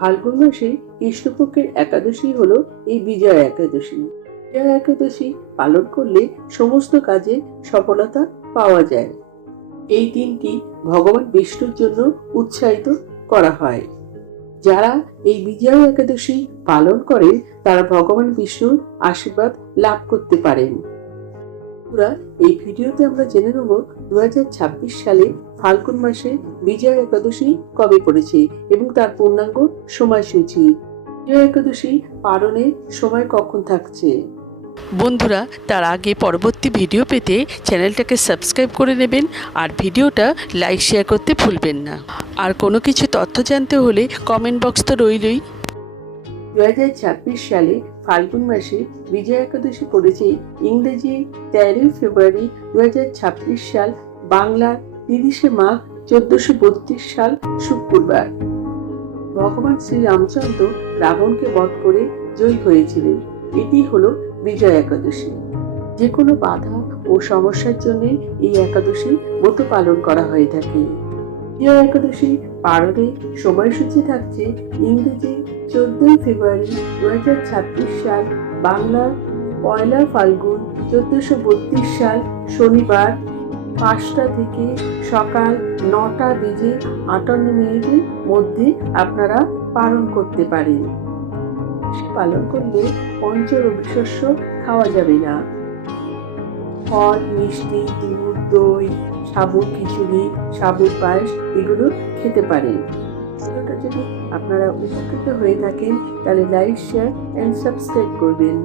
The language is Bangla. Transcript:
ফাল্গুন মাসে কৃষ্ণপক্ষের একাদশী হলো এই বিজয়া একাদশী। বিজয়া একাদশী পালন করলে সমস্ত কাজে সফলতা পাওয়া যায়। এই দিনটি ভগবান বিষ্ণুর জন্য উৎসাহিত করা হয়। যারা এই বিজয়া একাদশী পালন করেন তারা ভগবান বিষ্ণুর আশীর্বাদ লাভ করতে পারেন। এই ভিডিওতে আমরা জেনে নেব 2026 সালে ফাল্গুন মাসে বিজয়া একাদশী কবে পড়েছে এবং তার পূর্ণাঙ্গ সময়সূচি। বিজয়া একাদশী পালনের সময় কখন থাকছে। বন্ধুরা, তার আগে পরবর্তী ভিডিও পেতে চ্যানেলটাকে সাবস্ক্রাইব করে নেবেন আর ভিডিওটা লাইক শেয়ার করতে ভুলবেন না। আর কোনো কিছু তথ্য জানতে হলে কমেন্ট বক্স তো রইলই। 2026 সালে ফাল্গুন মাসে বিজয়া একাদশী পড়েছে ইংরেজি 13 ফেব্রুয়ারি 2026 সাল, বাংলা 30 মাঘ 1432 সাল শুক্রবার। ভগবান শ্রী রামচন্দ্র রাবণকে বধ করে জয়ী হয়েছিলেন। এটি হলো বিজয়া একাদশী। যে কোনো বাধা ও সমস্যার জন্য এই একাদশী ব্রত পালন করা হয়ে থাকে। বিজয়া একাদশী পালনের সময়সূচি থাকছে ইংরেজি 14 ফেব্রুয়ারি 2026 সাল, বাংলা 1 ফাল্গুন 1432 সাল শনিবার 5টা থেকে সকাল 9টা বেজে 58 মিনিটের মধ্যে আপনারা পালন করতে পারেন। পালন করলে পঞ্চরবি শস্য খাওয়া যাবে না। ফল, মিষ্টি, দুধ, দই, সাবুর খিচুড়ি, সাবুর পায়েস এগুলো খেতে পারেন। ভিডিওটা যদি আপনারা উপকৃত হয়ে থাকেন তাহলে লাইক, শেয়ার এন্ড সাবস্ক্রাইব করবেন।